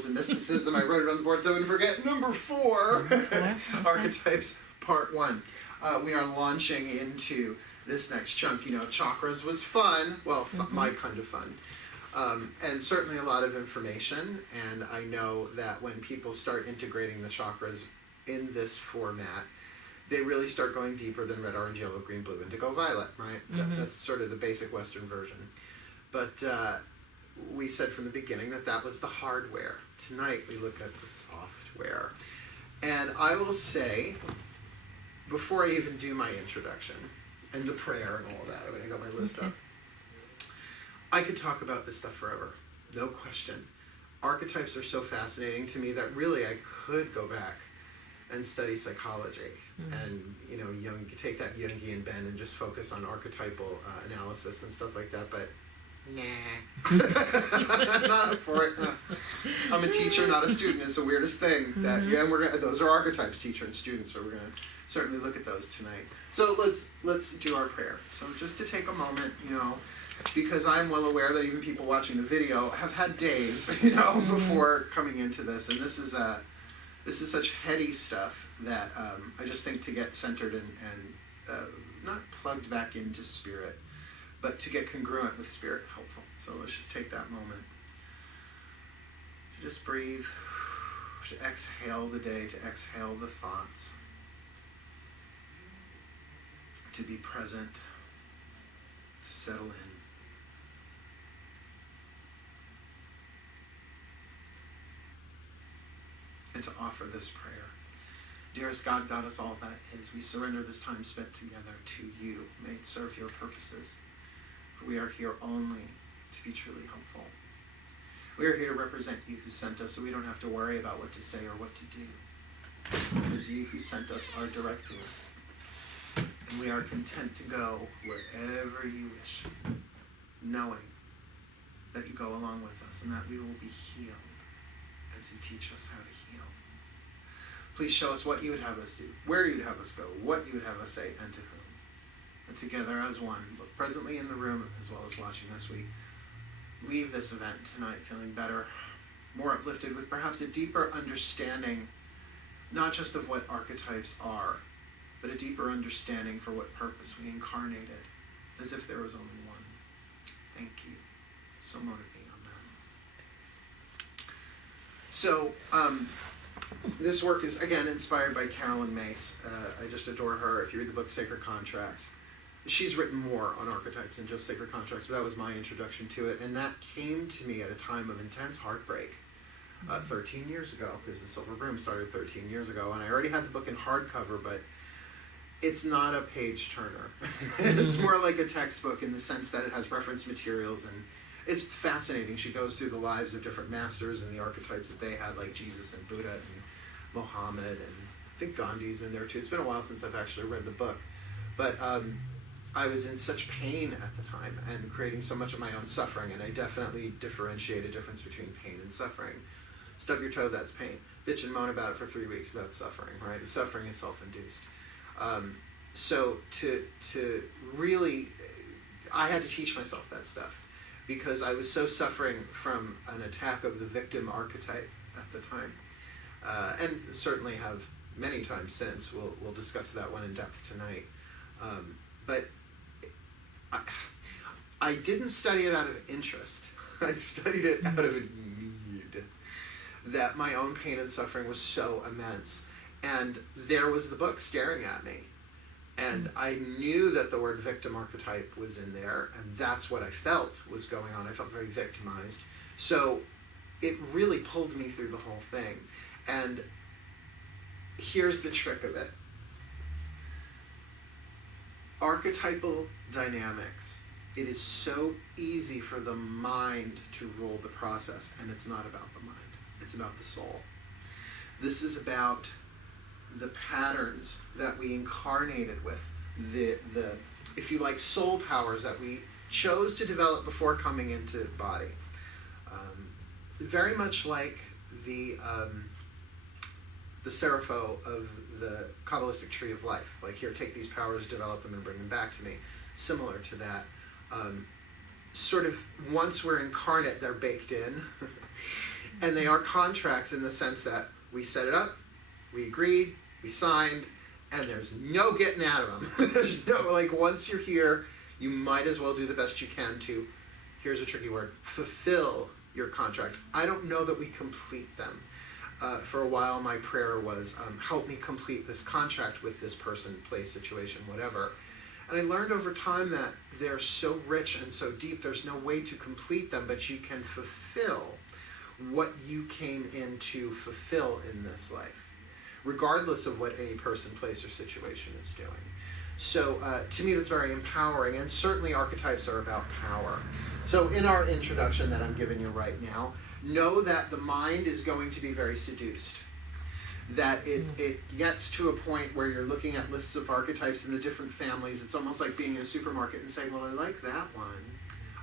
rituals and mysticism. I wrote it on the board so I wouldn't forget. Number 4, Archetypes Part 1. We are launching into this next chunk. You know, chakras was fun. Well, my kind of fun. And certainly a lot of information. And I know that when people start integrating the chakras in this format, they really start going deeper than red, orange, yellow, green, blue, indigo, violet, right? That's sort of the basic Western version. But we said from the beginning that that was the hardware. Tonight we look at the software. And I will say, before I even do my introduction and the prayer and all that, I got my list up, I could talk about this stuff forever, no question. Archetypes are so fascinating to me that really I could go back and study psychology and, you know, take that Jungian bend and just focus on archetypal analysis and stuff like that, but nah. I'm not up for it. I'm a teacher, not a student. It's the weirdest thing. That those are archetypes, teacher and student, so we're going to certainly look at those tonight. So let's do our prayer. So just to take a moment, you know, because I'm well aware that even people watching the video have had days, you know, before coming into this, and this is such heady stuff that I just think to get centered and not plugged back into spirit, but to get congruent with spirit helpful. So let's just take that moment to just breathe, to exhale the day, to exhale the thoughts, to be present, to settle in. And to offer this prayer. Dearest God, goddess, all that is, we surrender this time spent together to you. May it serve your purposes. For we are here only to be truly helpful. We are here to represent you who sent us, so we don't have to worry about what to say or what to do. It is you who sent us are directing us. And we are content to go wherever you wish, knowing that you go along with us and that we will be healed as you teach us how to heal. Please show us what you would have us do, where you would have us go, what you would have us say, and to whom. And together as one, both presently in the room as well as watching us, we leave this event tonight feeling better, more uplifted, with perhaps a deeper understanding, not just of what archetypes are, but a deeper understanding for what purpose we incarnated, as if there was only one. Thank you. So motivate me. So, this work is, again, inspired by Carolyn Mace. I just adore her. If you read the book Sacred Contracts, she's written more on archetypes than just Sacred Contracts, but that was my introduction to it. And that came to me at a time of intense heartbreak 13 years ago, because the Silver Broom started 13 years ago. And I already had the book in hardcover, but it's not a page-turner. It's more like a textbook in the sense that it has reference materials, and it's fascinating. She goes through the lives of different masters and the archetypes that they had, like Jesus and Buddha and Muhammad, and I think Gandhi's in there too. It's been a while since I've actually read the book. But I was in such pain at the time and creating so much of my own suffering, and I definitely differentiate a difference between pain and suffering. Stub your toe, that's pain. Bitch and moan about it for 3 weeks, that's suffering, right? Suffering is self-induced. So to really, I had to teach myself that stuff, because I was so suffering from an attack of the victim archetype at the time. And certainly have many times since. We'll discuss that one in depth tonight. But I didn't study it out of interest. I studied it out of a need. That my own pain and suffering was so immense. And there was the book staring at me. And I knew that the word victim archetype was in there, and that's what I felt was going on. I felt very victimized. So it really pulled me through the whole thing. And here's the trick of it. Archetypal dynamics. It is so easy for the mind to rule the process, and it's not about the mind. It's about the soul. This is about the patterns that we incarnated with, the if you like, soul powers that we chose to develop before coming into body. Very much like the Serapho of the Kabbalistic tree of life. Like, here, take these powers, develop them, and bring them back to me. Similar to that. Sort of, once we're incarnate, they're baked in. And they are contracts in the sense that we set it up, we agreed, we signed, and there's no getting out of them. There's no, like, once you're here, you might as well do the best you can to, here's a tricky word, fulfill your contract. I don't know that we complete them. For a while, my prayer was, help me complete this contract with this person, place, situation, whatever. And I learned over time that they're so rich and so deep, there's no way to complete them, but you can fulfill what you came in to fulfill in this life, regardless of what any person, place, or situation is doing. So to me, that's very empowering, and certainly archetypes are about power. So in our introduction that I'm giving you right now, know that the mind is going to be very seduced. That it gets to a point where you're looking at lists of archetypes in the different families. It's almost like being in a supermarket and saying, well, I like that one.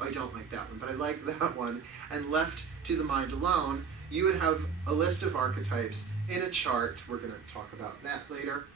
Oh, I don't like that one, but I like that one. And left to the mind alone, you would have a list of archetypes in a chart. We're going to talk about that later.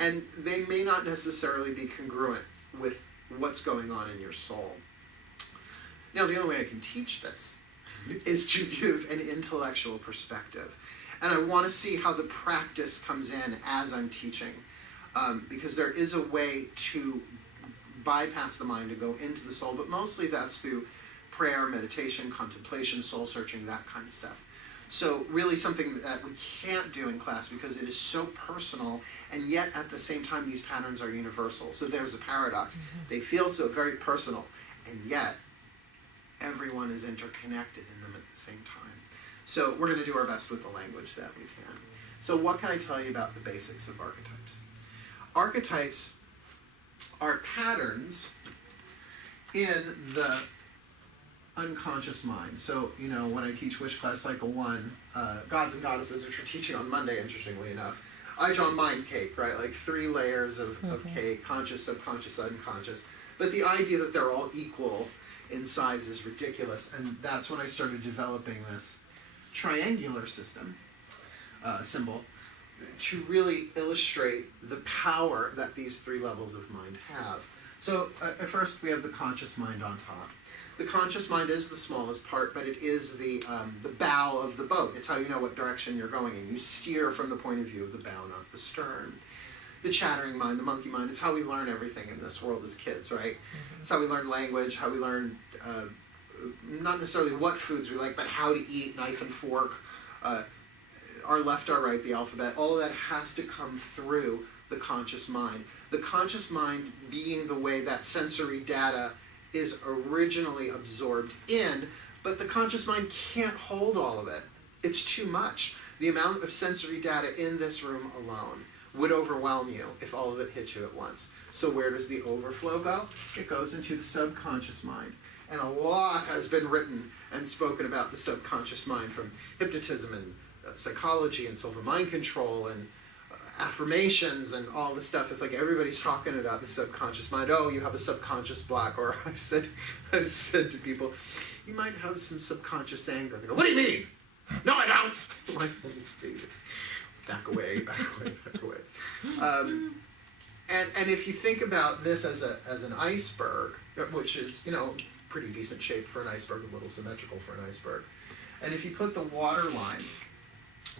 And they may not necessarily be congruent with what's going on in your soul. Now, the only way I can teach this is to give an intellectual perspective. And I want to see how the practice comes in as I'm teaching. Because there is a way to bypass the mind to go into the soul, but mostly that's through prayer, meditation, contemplation, soul searching, that kind of stuff. So really something that we can't do in class because it is so personal, and yet at the same time these patterns are universal. So there's a paradox. Mm-hmm. They feel so very personal, and yet everyone is interconnected in them at the same time. So we're going to do our best with the language that we can. So what can I tell you about the basics of archetypes? Archetypes are patterns in the unconscious mind. So, you know, when I teach Wish Class Cycle 1, Gods and Goddesses, which we're teaching on Monday, interestingly enough, I draw mind cake, right? Like 3 layers of cake, conscious, subconscious, unconscious. But the idea that they're all equal in size is ridiculous. And that's when I started developing this triangular system, symbol, to really illustrate the power that these 3 levels of mind have. So at first we have the conscious mind on top. The conscious mind is the smallest part, but it is the bow of the boat. It's how you know what direction you're going in. You steer from the point of view of the bow, not the stern. The chattering mind, the monkey mind, it's how we learn everything in this world as kids, right? Mm-hmm. It's how we learn language, how we learn not necessarily what foods we like, but how to eat, knife and fork, our left, our right, the alphabet. All of that has to come through the conscious mind. The conscious mind being the way that sensory data is originally absorbed in, but the conscious mind can't hold all of it. It's too much. The amount of sensory data in this room alone would overwhelm you if all of it hit you at once. So where does the overflow go? It goes into the subconscious mind. And a lot has been written and spoken about the subconscious mind, from hypnotism and psychology and self-mind control and affirmations and all this stuff. It's like everybody's talking about the subconscious mind. Oh, you have a subconscious block. Or I've said to people, you might have some subconscious anger. They go, what do you mean? No, I don't. I'm like, back away, back away, back away. And if you think about this as an iceberg, which is, you know, pretty decent shape for an iceberg, a little symmetrical for an iceberg. And if you put the water line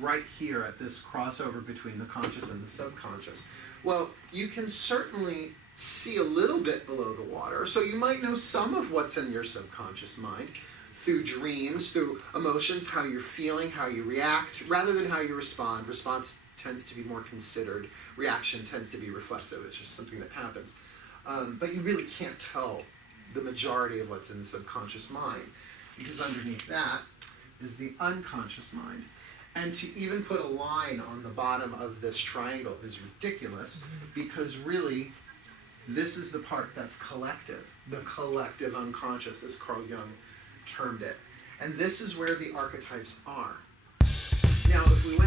right here at this crossover between the conscious and the subconscious, well, you can certainly see a little bit below the water. So you might know some of what's in your subconscious mind through dreams, through emotions, how you're feeling, how you react, rather than how you respond. Response tends to be more considered. Reaction tends to be reflexive. It's just something that happens. But you really can't tell the majority of what's in the subconscious mind, because underneath that is the unconscious mind. And to even put a line on the bottom of this triangle is ridiculous, because really this is the part that's collective, the collective unconscious, as Carl Jung termed it. And this is where the archetypes are. Now, if we went